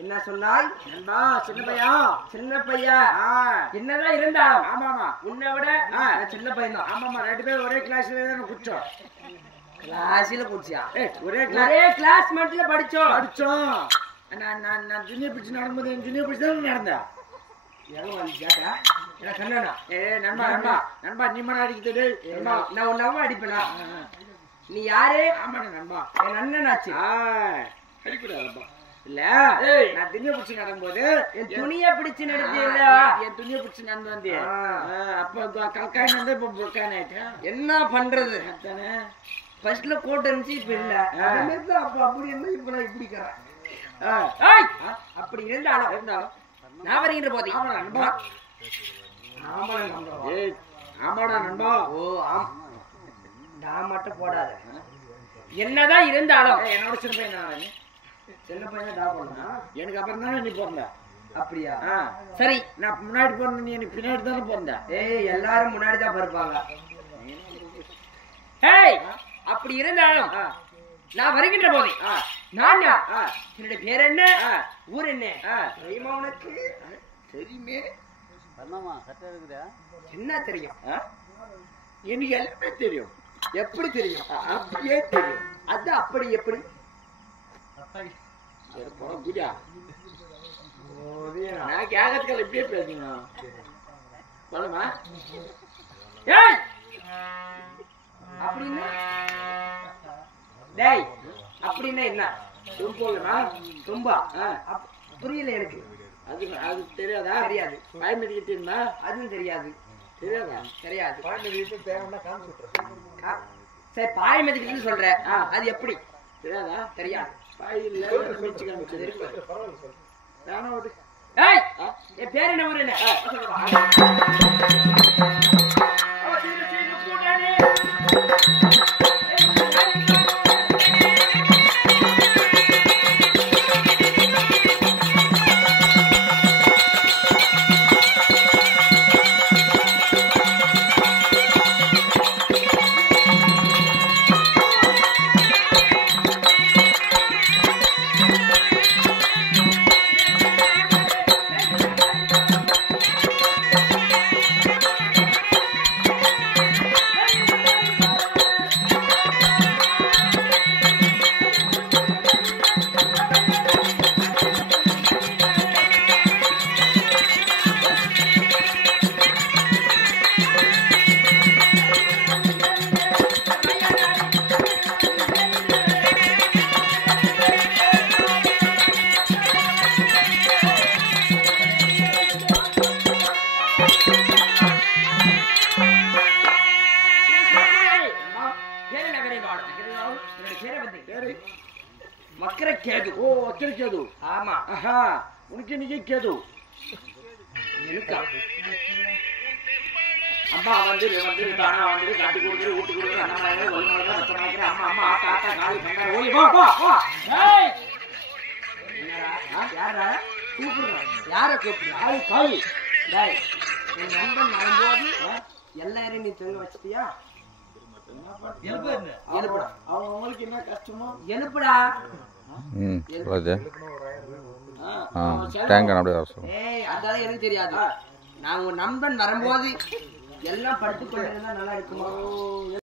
என்ன சொன்னாய் நண்பா? சின்ன பையா. சின்ன பையா என்னதான் இருந்தா? ஆமாமா, உன்னை விட சின்ன பையன் தான். ஆமாமா, 2 பேரும் ஒரே கிளாஸ்ல தானே குடிச்சோம். கிளாஸ்ல குடிச்சியா? ஒரே கிளாஸ்மெண்ட்ல படிச்சோம். நான் ஜூனியர் பிடிச்சி நடக்கும்போது ஜூனியர் பிடிச்சி தான் நடந்தேன். நண்பா நண்பா நண்பா, நீ மன அடிக்கிறது. நான் உன் அம்மா அடிப்பேனா? நீ யாரு? ஆமாண்ணே நண்பா, என் அண்ணனாச்சு. அடிக்கூடாதுப்பா. இல்ல, நான் துணியை பிடிச்சி நடக்கும்போது என் துணிய பிடிச்சு நடத்தியா? என் துணியை பிடிச்சி நடந்து வந்தேன். அப்ப கல்காய் வந்து இப்ப புக்கான் ஆயிட்டேன். என்ன பண்றது? தானே ஃபர்ஸ்ட்ல கோட் இருந்துச்சு, இப்ப இல்ல. அப்ப அப்படி இருந்தா இப்ப நான் இப்படி அப்படி இருந்தாலும் நான் வருகின்ற போதே. ஆமாடா நண்பா. ஆமாடா நண்பா. ஓ ஆம், நான் மட்டும் போடாத. என்னதான் இருந்தாலும் என்னோட சின்ன பையன். சின்ன பையன் தான் போனா எனக்கு அப்புறம் தானே நீ பிறந்த. அப்படியா? சரி, நான் முன்னாடி பிறந்த, நீ எனக்கு பின்னாடி தானே பிறந்த. எல்லாரும் முன்னாடி தான் பிறப்பாங்க. அப்படி இருந்தாலும் நான் வருகின்ற போதே நான் என்னுடைய பேர் என்ன, ஊர் என்ன தெரியுமா உனக்கு? தெரியுமே. என்ன தெரியும்? எனக்கு எல்லாமே தெரியும். எப்படி தெரியும்? அப்படியே தெரியும். அது அப்படி எப்படி? நான் கேட்கறதுக்கு இப்படியே பேசுங்க. சொல்லுமா? அப்படின்னா டேய், அப்படின்னா என்ன? தும்போலமா? தும்பா? புரியல எனக்கு. அது தெரியாதா? தெரியாது. பயமெடிக்க தெரியுமா? அதுவும் தெரியாது. தெரியாதா? தெரியாது. தேவைன்னா சரி, பாய் மெதிக்கிட்டு சொல்ற, அது எப்படி? தெரியாதா? தெரியாது. பாய் இல்ல, மிச்சு காமிச்சது. தானே ஒரு என் பேர் என்ன, ஊர் என்ன? மக்கர கேது. ஓ, அக்கறை கேது. ஆமா. உனக்கு இன்னைக்கு கேது. இருக்கா? அம்மா வந்து தானா வந்து காட்டி கொடுக்குற, ஊட்டி கொடுக்குற, அண்ணா மாதிரி வலிமாதிரி ரத்தமாக்கிற, அம்மா அம்மா ஆத்தா ஆத்தா காலி கண்டா ஓடி வா வா வா. யாரா கூப்பிடுற? யார கூப்பிடுற? காலி. டேய், என் நண்பன் வரும்போது எல்லாரையும் நீ தொங்க வச்சிட்டியா? அவங்களுக்கு என்ன கஷ்டமோ எழுப்புடா. அதான் எனக்கு தெரியாது. நான் உன் நண்பன் வரும்போது எல்லாம் படுத்துக் கொண்டிருந்தா நல்லா இருக்குமா?